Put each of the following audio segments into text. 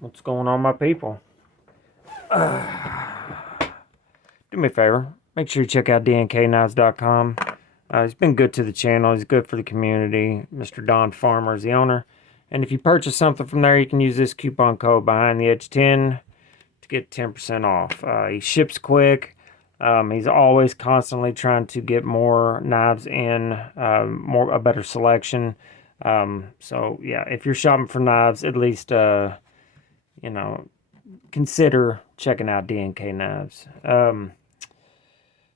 What's going on, my people? Do me a favor. Make sure you check out DNKKnives.com. He's been good to the channel. He's good for the community. Mr. Don Farmer is the owner. And if you purchase something from there, you can use this coupon code Behind the Edge 10 to get 10% off. He ships quick. He's always constantly trying to get more knives in, a better selection. So yeah, if you're shopping for knives, at least consider checking out DNK Knives.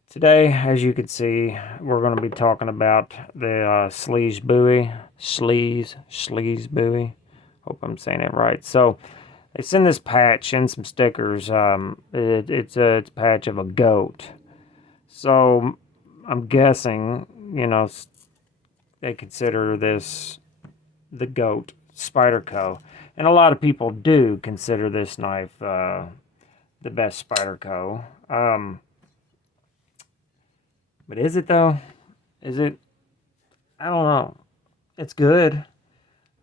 Today, as you can see, we're going to be talking about the Slysz Bowie. Slysz Bowie. Hope I'm saying it right. So, they send this patch and some stickers. It's a patch of a goat. So, I'm guessing, they consider this the goat, Spyderco. And a lot of people do consider this knife the best Spyderco. But is it though? Is it? I don't know. It's good.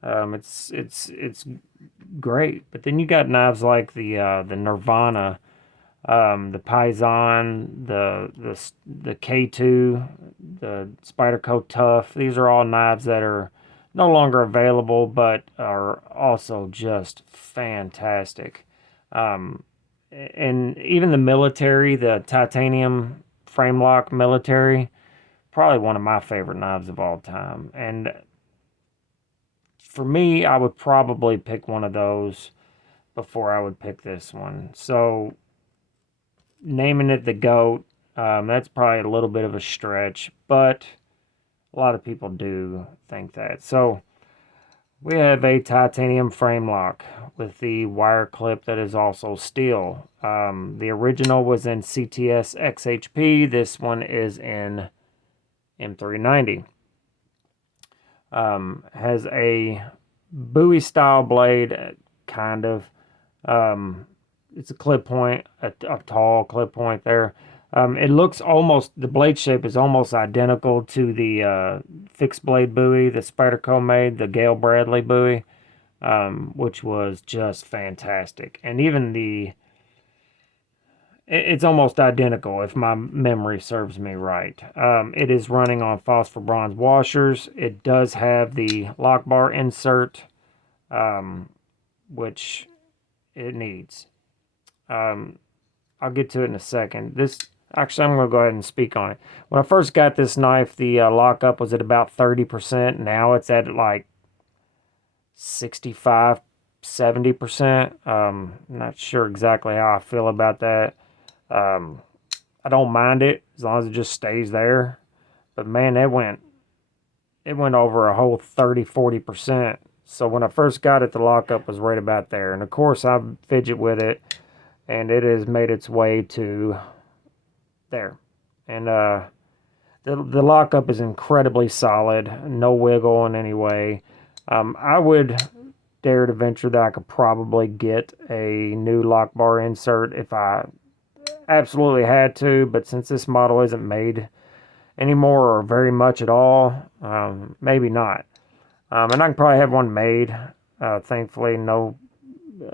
It's great. But then you got knives like the Nirvana, the Paisan, the K2, the Spyderco Tough. These are all knives that are no longer available, but are also just fantastic. And even the military, the titanium frame lock military, probably one of my favorite knives of all time. And for me, I would probably pick one of those before I would pick this one. So naming it the GOAT, that's probably a little bit of a stretch, but a lot of people do think that. So we have a titanium frame lock with the wire clip that is also steel. The original was in CTS XHP. This one is in M390. Has a Bowie style blade, kind of. It's a clip point, a tall clip point there. It looks almost, the blade shape is almost identical to the fixed blade Bowie that Spyderco made, the Gale Bradley Bowie, which was just fantastic. And even it's almost identical if my memory serves me right. It is running on phosphor bronze washers. It does have the lock bar insert, which it needs. I'll get to it in a second. Actually, I'm going to go ahead and speak on it. When I first got this knife, the lockup was at about 30%. Now it's at like 65, 70%. Not sure exactly how I feel about that. I don't mind it as long as it just stays there. But man, it went over a whole 30, 40%. So when I first got it, the lockup was right about there. And of course, I fidget with it, and it has made its way to there. And the lockup is incredibly solid, no wiggle in any way. I would dare to venture that I could probably get a new lock bar insert if I absolutely had to, but since this model isn't made anymore or very much at all, maybe not. And I can probably have one made. Thankfully, no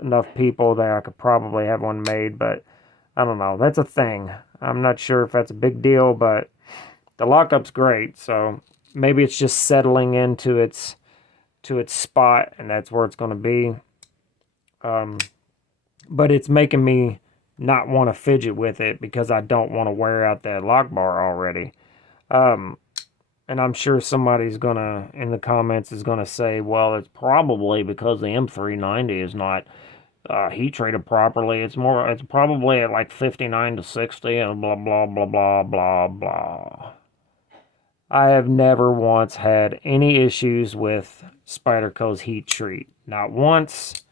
enough people that I could probably have one made, but I don't know. That's a thing. I'm not sure if that's a big deal, but the lockup's great, so maybe it's just settling into its spot, and that's where it's going to be. But it's making me not want to fidget with it because I don't want to wear out that lock bar already. And I'm sure somebody's gonna, in the comments, is gonna say, well, it's probably because the M390 is not heat treated properly. It's probably at like 59 to 60 and blah, blah, blah, blah, blah, blah. I have never once had any issues with Spyderco's heat treat. Not once,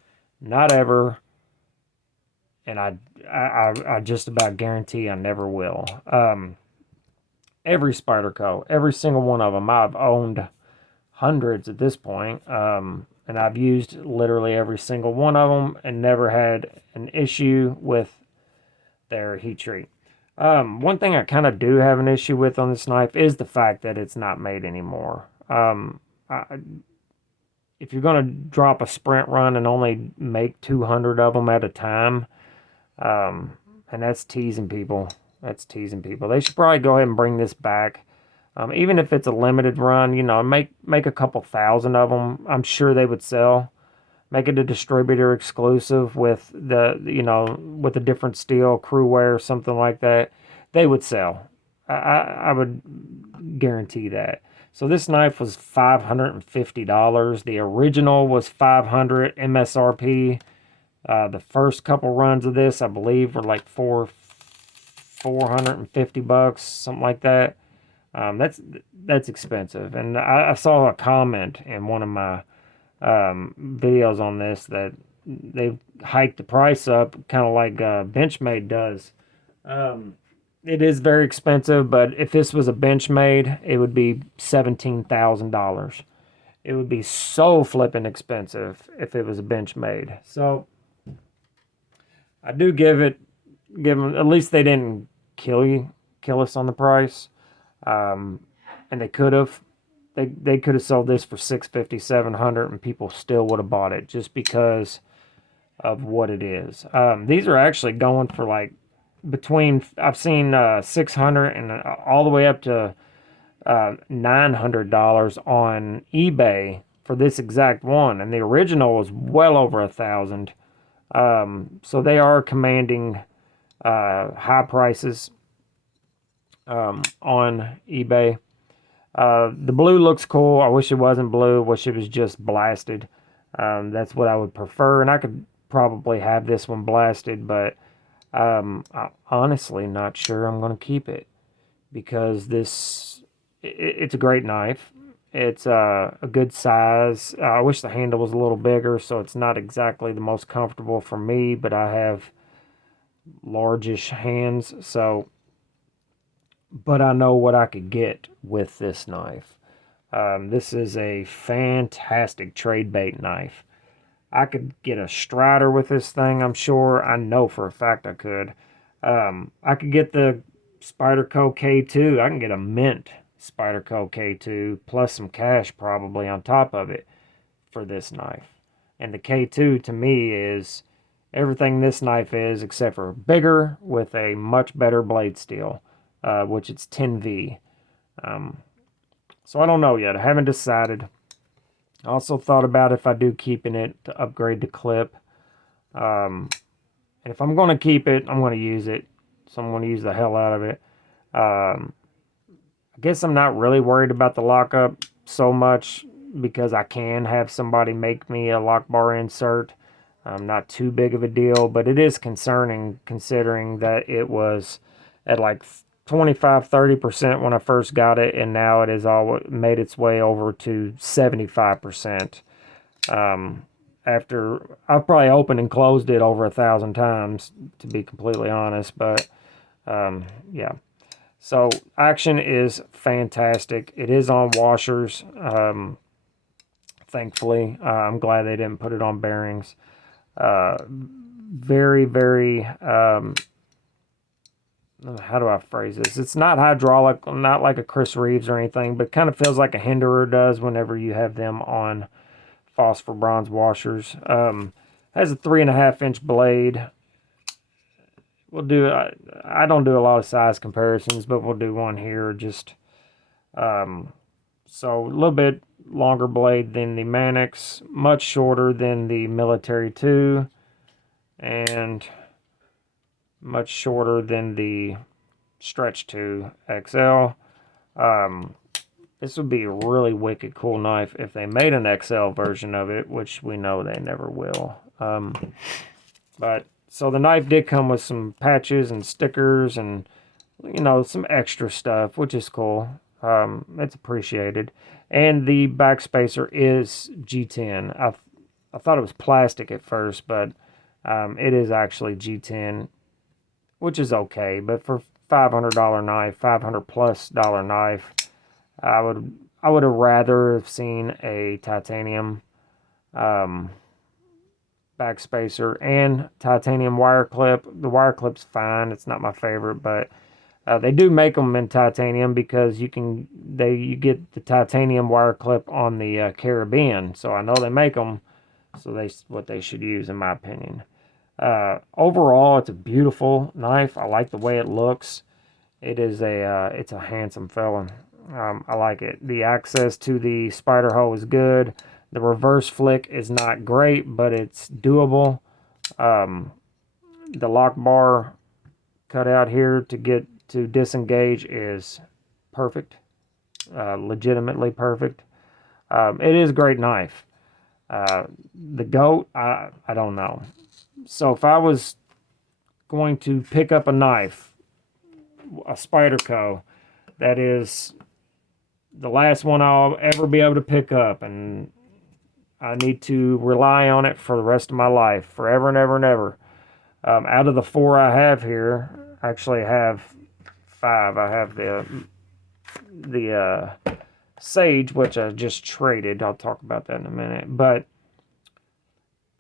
not ever. And I just about guarantee I never will. Every Spyderco, every single one of them, I've owned hundreds at this point. And I've used literally every single one of them and never had an issue with their heat treat. One thing I kind of do have an issue with on this knife is the fact that it's not made anymore. if you're going to drop a sprint run and only make 200 of them at a time, and that's teasing people. That's teasing people. They should probably go ahead and bring this back. Even if it's a limited run, you know, make a couple thousand of them. I'm sure they would sell. Make it a distributor exclusive with the, you know, with a different steel, crew wear, something like that. They would sell. I would guarantee that. So this knife was $550. The original was $500 MSRP. The first couple runs of this, I believe, were like $450, something like that. That's expensive. And I saw a comment in one of my videos on this that they've hiked the price up, kind of like Benchmade does. It is very expensive, but if this was a Benchmade, it would be $17,000. It would be so flipping expensive if it was a Benchmade. So I do give them, at least they didn't kill us on the price. And they could have. They could have sold this for $650, $700, and people still would have bought it just because of what it is. These are actually going for like between, I've seen $600 and all the way up to $900 on eBay for this exact one, and the original was well over $1,000. So they are commanding high prices on eBay. The blue looks cool. I wish it wasn't blue. I wish it was just blasted. That's what I would prefer, and I could probably have this one blasted, but I'm honestly not sure I'm going to keep it because it's a great knife. It's a good size. I wish the handle was a little bigger, so it's not exactly the most comfortable for me, but I have largish hands, so but I know what I could get with this knife. This is a fantastic trade bait knife. I could get a Strider with this thing, I'm sure. I know for a fact I could. I could get the Spyderco K2. I can get a mint Spyderco K2 plus some cash probably on top of it for this knife. And the K2 to me is everything this knife is except for bigger with a much better blade steel. Which it's 10V. So I don't know yet. I haven't decided. I also thought about if I do keeping it to upgrade the clip. And if I'm going to keep it, I'm going to use it. So I'm going to use the hell out of it. I guess I'm not really worried about the lockup so much because I can have somebody make me a lock bar insert. Not too big of a deal, but it is concerning considering that it was at like 25-30% when I first got it, and now it has all made its way over to 75%. After I've probably opened and closed it over 1,000 times, to be completely honest, but yeah. So action is fantastic. It is on washers. Thankfully, I'm glad they didn't put it on bearings. Very, very. How do I phrase this? It's not hydraulic, not like a Chris Reeves or anything, but kind of feels like a Hinderer does whenever you have them on phosphor bronze washers. Has a 3.5-inch blade. We'll do, I don't do a lot of size comparisons, but we'll do one here. Just, so a little bit longer blade than the Mannix, much shorter than the Military 2, and much shorter than the Stretch 2 XL. This would be a really wicked cool knife if they made an XL version of it, which we know they never will. But so the knife did come with some patches and stickers and, you know, some extra stuff, which is cool. It's appreciated. And the backspacer is G10. I thought it was plastic at first, but it is actually G10, which is okay. But for $500 knife, $500+ knife, I would have rather have seen a titanium backspacer and titanium wire clip. The wire clip's fine. It's not my favorite, but They do make them in titanium because you get the titanium wire clip on the Caribbean. So I know they make them. So what they should use, in my opinion. Overall, it's a beautiful knife. I like the way it looks. It's a handsome fella. I like it. The access to the spider hoe is good. The reverse flick is not great, but it's doable. The lock bar cut out here to get to disengage is perfect. Legitimately perfect. It is a great knife. The goat, I don't know. So if I was going to pick up a knife, a Spyderco, that is the last one I'll ever be able to pick up, and I need to rely on it for the rest of my life, forever and ever and ever. Out of the 4 I have here, I actually have 5. I have the Sage, which I just traded. I'll talk about that in a minute. But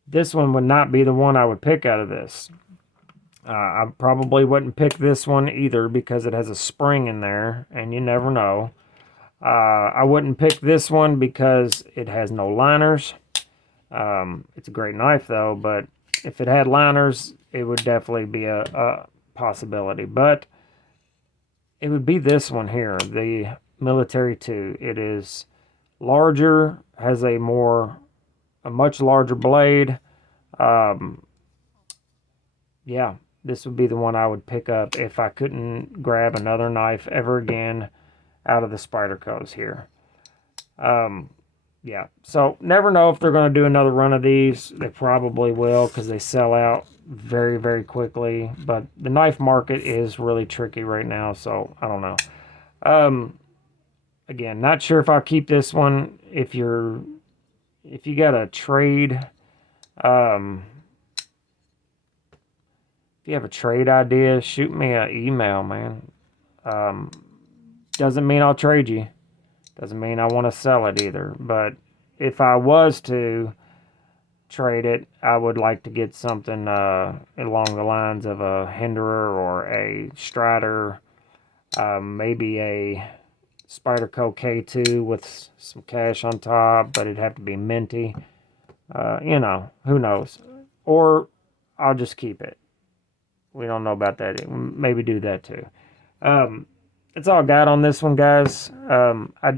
this one would not be the one I would pick out of this. I probably wouldn't pick this one either because it has a spring in there, and you never know. I wouldn't pick this one because it has no liners. It's a great knife though, but if it had liners, it would definitely be a possibility. But it would be this one here, the Military 2. It is larger, has a much larger blade. Yeah, this would be the one I would pick up if I couldn't grab another knife ever again out of the Spydercos here. Yeah, so never know if they're going to do another run of these. They probably will because they sell out very, very quickly. But the knife market is really tricky right now, so I don't know. Again, not sure if I'll keep this one. If you got a trade, if you have a trade idea, shoot me an email, man. Doesn't mean I'll trade you. Doesn't mean I want to sell it either. But if I was to trade it, I would like to get something along the lines of a Hinderer or a Strider, maybe a Spyderco K2 with some cash on top, but it'd have to be minty. Who knows? Or I'll just keep it. We don't know about that. Maybe do that too. That's all I got on this one, guys. I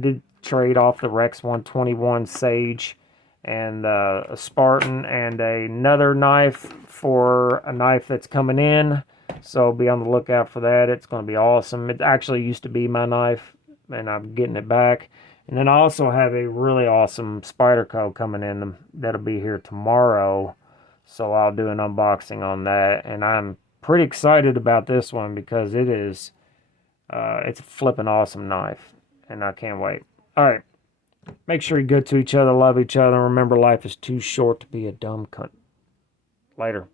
did trade off the Rex 121 Sage and a Spartan and another knife for a knife that's coming in. So be on the lookout for that. It's going to be awesome. It actually used to be my knife, and I'm getting it back. And then I also have a really awesome Spyderco coming in that'll be here tomorrow. So I'll do an unboxing on that. And I'm pretty excited about this one because it's a flipping awesome knife. And I can't wait. All right. Make sure you're good to each other, love each other. Remember, life is too short to be a dumb cunt. Later.